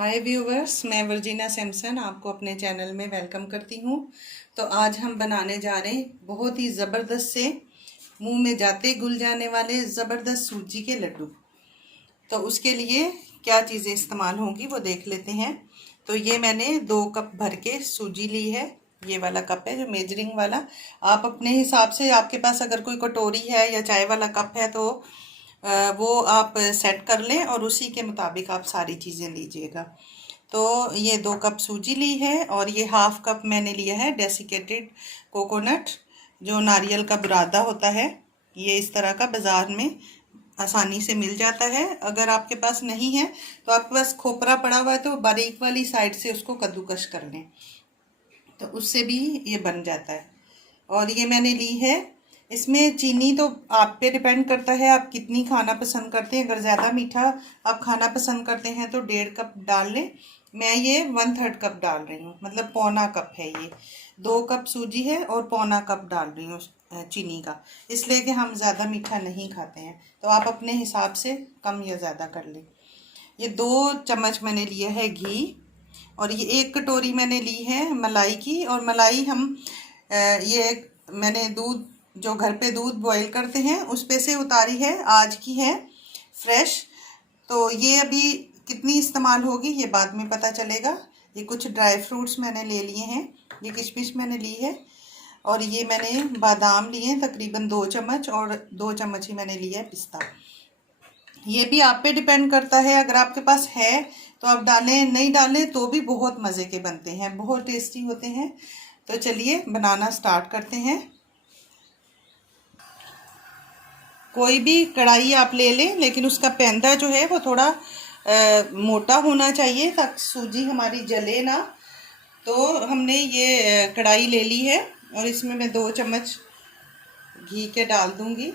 हाय viewers, मैं Virginia Samson आपको अपने चैनल में वेलकम करती हूँ। तो आज हम बनाने जा रहे हैं बहुत ही ज़बरदस्त से मुंह में जाते घुल जाने वाले ज़बरदस्त सूजी के लड्डू। तो उसके लिए क्या चीज़ें इस्तेमाल होंगी वो देख लेते हैं। तो ये मैंने 2 कप भर के सूजी ली है। ये वाला कप है जो मेजरिंग वाला। आप अपने हिसाब से, आपके पास अगर कोई कटोरी है या चाय वाला कप है तो वो आप सेट कर लें और उसी के मुताबिक आप सारी चीज़ें लीजिएगा। तो ये 2 कप सूजी ली है और ये हाफ कप मैंने लिया है डेसिकेटेड कोकोनट, जो नारियल का बुरादा होता है। ये इस तरह का बाज़ार में आसानी से मिल जाता है। अगर आपके पास नहीं है तो आपके पास खोपरा पड़ा हुआ है तो बारीक वाली साइड से उसको कद्दूकश कर लें, तो उससे भी ये बन जाता है। और ये मैंने ली है। इसमें चीनी तो आप पे डिपेंड करता है आप कितनी खाना पसंद करते हैं। अगर ज़्यादा मीठा आप खाना पसंद करते हैं तो 1.5 कप डाल लें। मैं ये 1/3 कप डाल रही हूँ, मतलब पौना कप है। ये 2 कप सूजी है और पौना कप डाल रही हूँ चीनी का, इसलिए कि हम ज़्यादा मीठा नहीं खाते हैं। तो आप अपने हिसाब से कम या ज़्यादा कर लें। ये 2 चम्मच मैंने लिया है घी, और ये 1 कटोरी मैंने ली है मलाई की। और मलाई हम ये मैंने दूध, जो घर पे दूध बॉईल करते हैं उस पे से उतारी है, आज की है, फ्रेश। तो ये अभी कितनी इस्तेमाल होगी ये बाद में पता चलेगा। ये कुछ ड्राई फ्रूट्स मैंने ले लिए हैं। ये किशमिश मैंने ली है, और ये मैंने बादाम लिए हैं तकरीबन 2 चम्मच, और 2 चम्मच ही मैंने लिया है पिस्ता। ये भी आप पे डिपेंड करता है, अगर आपके पास है तो आप डालें, नहीं डालें तो भी बहुत मज़े के बनते हैं, बहुत टेस्टी होते हैं। तो चलिए बनाना स्टार्ट करते हैं। कोई भी कढ़ाई आप ले लें, लेकिन उसका पैंदा जो है वो थोड़ा मोटा होना चाहिए ताकि सूजी हमारी जले ना। तो हमने ये कढ़ाई ले ली है और इसमें मैं 2 चम्मच घी के डाल दूंगी।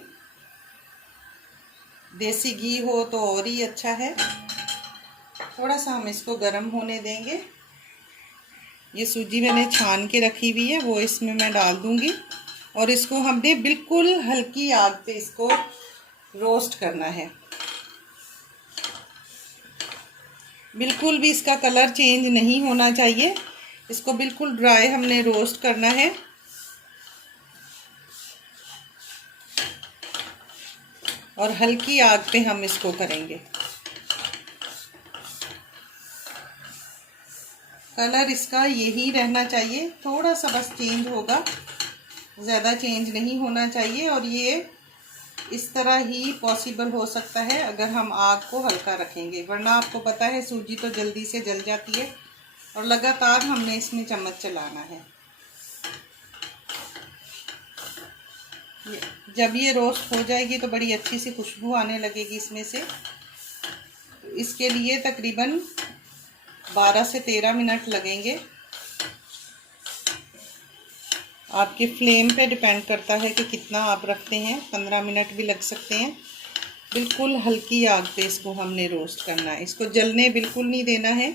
देसी घी हो तो और ही अच्छा है। थोड़ा सा हम इसको गर्म होने देंगे। ये सूजी मैंने छान के रखी हुई है वो इसमें मैं डाल दूंगी, और इसको हमने बिल्कुल हल्की आग पे इसको रोस्ट करना है। बिल्कुल भी इसका कलर चेंज नहीं होना चाहिए, इसको बिल्कुल ड्राई हमने रोस्ट करना है। और हल्की आग पे हम इसको करेंगे। कलर इसका यही रहना चाहिए, थोड़ा सा बस चेंज होगा, ज़्यादा चेंज नहीं होना चाहिए। और ये इस तरह ही पॉसिबल हो सकता है अगर हम आग को हल्का रखेंगे, वरना आपको पता है सूजी तो जल्दी से जल जाती है। और लगातार हमने इसमें चम्मच चलाना है। जब ये रोस्ट हो जाएगी तो बड़ी अच्छी सी खुशबू आने लगेगी इसमें से। तो इसके लिए तकरीबन 12 से 13 मिनट लगेंगे। आपके फ्लेम पे डिपेंड करता है कि कितना आप रखते हैं, 15 मिनट भी लग सकते हैं। बिल्कुल हल्की आग पे इसको हमने रोस्ट करना है, इसको जलने बिल्कुल नहीं देना है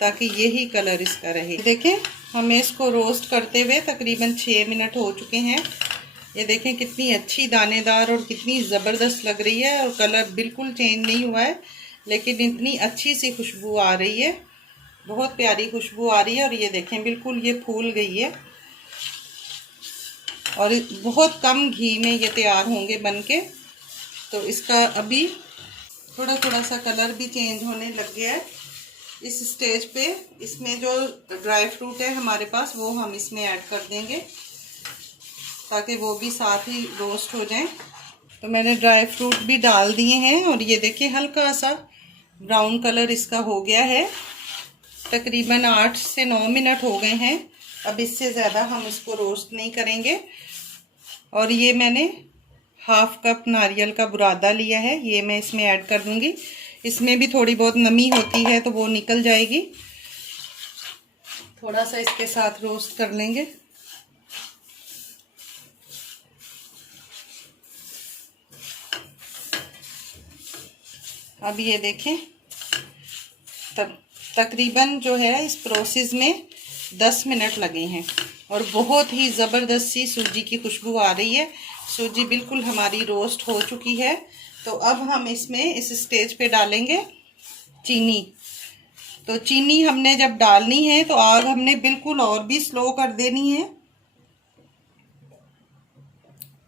ताकि यही कलर इसका रहे। देखें, हमें इसको रोस्ट करते हुए तकरीबन 6 मिनट हो चुके हैं। ये देखें कितनी अच्छी दानेदार और कितनी ज़बरदस्त लग रही है, और कलर बिल्कुल चेंज नहीं हुआ है, लेकिन इतनी अच्छी सी खुशबू आ रही है, बहुत प्यारी खुशबू आ रही है। और ये देखें बिल्कुल ये फूल गई है, और बहुत कम घी में ये तैयार होंगे बनके। तो इसका अभी थोड़ा थोड़ा सा कलर भी चेंज होने लग गया है। इस स्टेज पे इसमें जो ड्राई फ्रूट है हमारे पास वो हम इसमें ऐड कर देंगे ताकि वो भी साथ ही रोस्ट हो जाएं। तो मैंने ड्राई फ्रूट भी डाल दिए हैं, और ये देखिए हल्का सा ब्राउन कलर इसका हो गया है। तकरीबन 8 से 9 मिनट हो गए हैं। अब इससे ज़्यादा हम इसको रोस्ट नहीं करेंगे। और ये मैंने हाफ कप नारियल का बुरादा लिया है, ये मैं इसमें ऐड कर दूंगी। इसमें भी थोड़ी बहुत नमी होती है तो वो निकल जाएगी। थोड़ा सा इसके साथ रोस्ट कर लेंगे। अब ये देखें, तकरीबन जो है इस प्रोसेस में 10 मिनट लगे हैं, और बहुत ही ज़बरदस्त सी सूजी की खुशबू आ रही है। सूजी बिल्कुल हमारी रोस्ट हो चुकी है। तो अब हम इसमें इस स्टेज पे डालेंगे चीनी। तो चीनी हमने जब डालनी है तो आग हमने बिल्कुल और भी स्लो कर देनी है,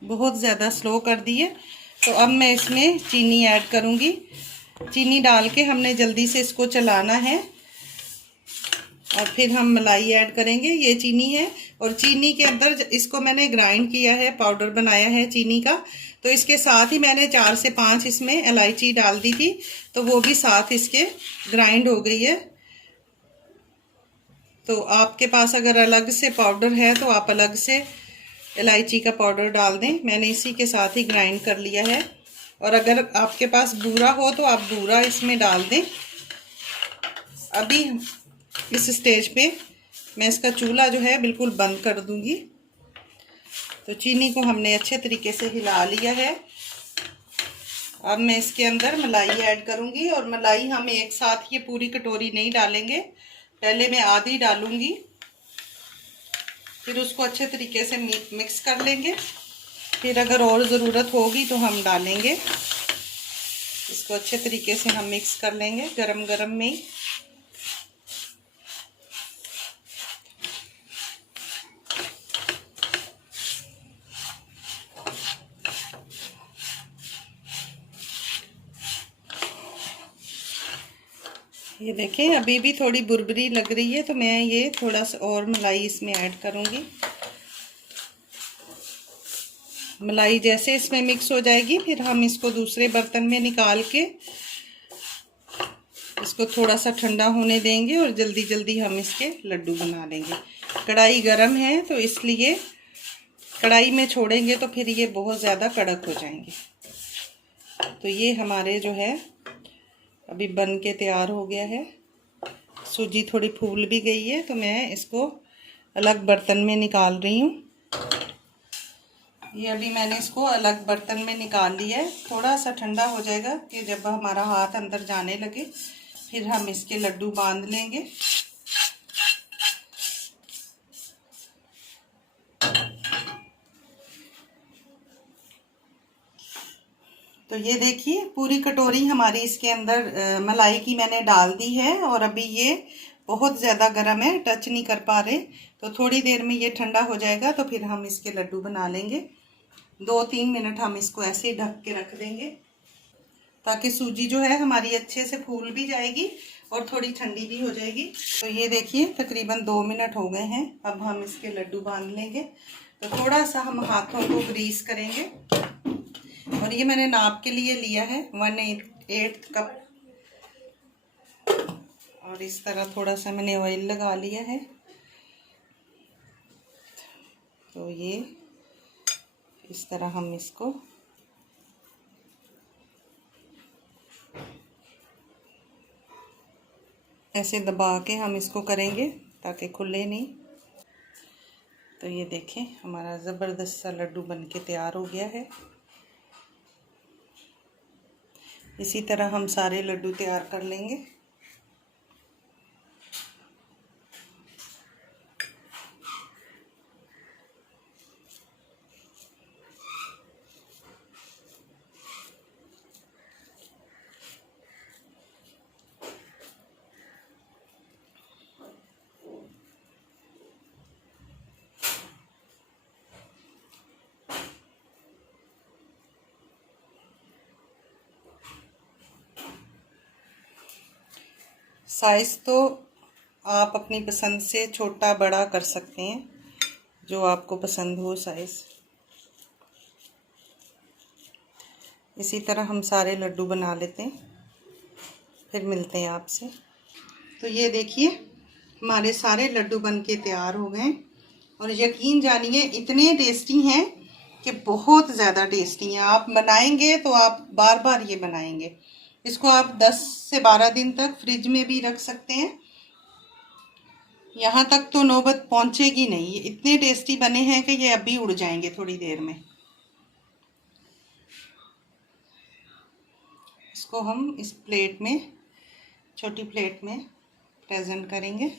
बहुत ज़्यादा स्लो कर दी है। तो अब मैं इसमें चीनी ऐड करूँगी। चीनी डाल के हमने जल्दी से इसको चलाना है और फिर हम मलाई ऐड करेंगे। ये चीनी है और चीनी के अंदर इसको मैंने ग्राइंड किया है, पाउडर बनाया है चीनी का। तो इसके साथ ही मैंने 4 से 5 इसमें इलायची डाल दी थी, तो वो भी साथ इसके ग्राइंड हो गई है। तो आपके पास अगर अलग से पाउडर है तो आप अलग से इलायची का पाउडर डाल दें। मैंने इसी के साथ ही ग्राइंड कर लिया है। और अगर आपके पास बूरा हो तो आप बूरा इसमें डाल दें। अभी इस स्टेज पे मैं इसका चूल्हा जो है बिल्कुल बंद कर दूंगी। तो चीनी को हमने अच्छे तरीके से हिला लिया है। अब मैं इसके अंदर मलाई ऐड करूंगी और मलाई हम एक साथ ये पूरी कटोरी नहीं डालेंगे, पहले मैं आधी डालूंगी, फिर उसको अच्छे तरीके से मिक्स कर लेंगे। फिर अगर और ज़रूरत होगी तो हम डालेंगे। इसको अच्छे तरीके से हम मिक्स कर लेंगे गरम गरम में ही। ये देखें अभी भी थोड़ी बुरबुरी लग रही है, तो मैं ये थोड़ा सा और मलाई इसमें ऐड करूँगी। मलाई जैसे इसमें मिक्स हो जाएगी फिर हम इसको दूसरे बर्तन में निकाल के इसको थोड़ा सा ठंडा होने देंगे और जल्दी जल्दी हम इसके लड्डू बना लेंगे। कढ़ाई गरम है तो इसलिए कढ़ाई में छोड़ेंगे तो फिर ये बहुत ज़्यादा कड़क हो जाएंगे। तो ये हमारे जो है अभी बन के तैयार हो गया है। सूजी थोड़ी फूल भी गई है, तो मैं इसको अलग बर्तन में निकाल रही हूँ। ये अभी मैंने इसको अलग बर्तन में निकाल लिया है। थोड़ा सा ठंडा हो जाएगा कि जब हमारा हाथ अंदर जाने लगे फिर हम इसके लड्डू बांध लेंगे। तो ये देखिए पूरी कटोरी हमारी इसके अंदर मलाई की मैंने डाल दी है और अभी ये बहुत ज़्यादा गर्म है, टच नहीं कर पा रहे। तो थोड़ी देर में ये ठंडा हो जाएगा तो फिर हम इसके लड्डू बना लेंगे। 2-3 मिनट हम इसको ऐसे ही ढक के रख देंगे ताकि सूजी जो है हमारी अच्छे से फूल भी जाएगी और थोड़ी ठंडी भी हो जाएगी। तो ये देखिए तकरीबन 2 मिनट हो गए हैं। अब हम इसके लड्डू बांध लेंगे। तो थोड़ा सा हम हाथों को ग्रीस करेंगे और ये मैंने नाप के लिए लिया है 1/8 कप। और इस तरह थोड़ा सा मैंने ऑयल लगा लिया है। तो ये इस तरह हम इसको ऐसे दबा के हम इसको करेंगे ताकि खुले नहीं। तो ये देखें हमारा ज़बरदस्त सा लड्डू बन के तैयार हो गया है। इसी तरह हम सारे लड्डू तैयार कर लेंगे। साइज़ तो आप अपनी पसंद से छोटा बड़ा कर सकते हैं, जो आपको पसंद हो साइज़। इसी तरह हम सारे लड्डू बना लेते हैं, फिर मिलते हैं आपसे। तो ये देखिए हमारे सारे लड्डू बन के तैयार हो गए और यकीन जानिए इतने टेस्टी हैं कि बहुत ज़्यादा टेस्टी हैं। आप बनाएंगे तो आप बार बार ये बनाएंगे। इसको आप 10 से 12 दिन तक फ्रिज में भी रख सकते हैं। यहाँ तक तो नौबत पहुँचेगी नहीं, ये इतने टेस्टी बने हैं कि ये अभी उड़ जाएंगे थोड़ी देर में। इसको हम इस प्लेट में, छोटी प्लेट में प्रेजेंट करेंगे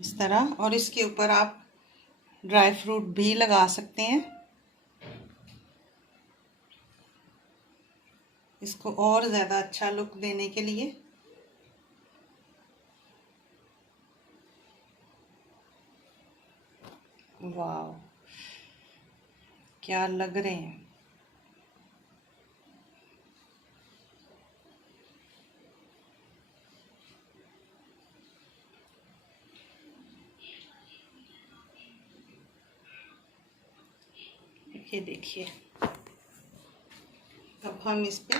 इस तरह। और इसके ऊपर आप ड्राई फ्रूट भी लगा सकते हैं। इसको और ज़्यादा अच्छा लुक देने के लिए। वाह, क्या लग रहे हैं। ये देखिए, अब हम इस पे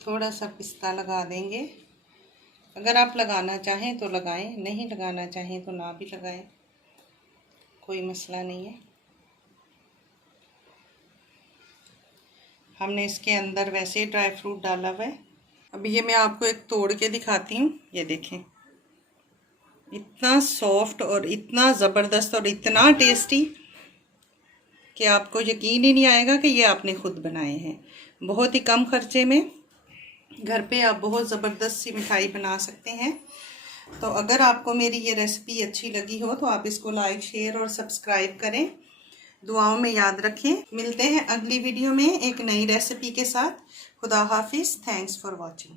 थोड़ा सा पिस्ता लगा देंगे। अगर आप लगाना चाहें तो लगाएं, नहीं लगाना चाहें तो ना भी लगाएं, कोई मसला नहीं है। हमने इसके अंदर वैसे ही ड्राई फ्रूट डाला हुआ है। अब ये मैं आपको एक तोड़ के दिखाती हूँ। ये देखें, इतना सॉफ्ट और इतना ज़बरदस्त और इतना टेस्टी कि आपको यकीन ही नहीं आएगा कि ये आपने खुद बनाए हैं। बहुत ही कम खर्चे में घर पे आप बहुत ज़बरदस्त सी मिठाई बना सकते हैं। तो अगर आपको मेरी ये रेसिपी अच्छी लगी हो तो आप इसको लाइक, शेयर और सब्सक्राइब करें। दुआओं में याद रखें। मिलते हैं अगली वीडियो में एक नई रेसिपी के साथ। खुदा हाफिज़। Thanks for watching.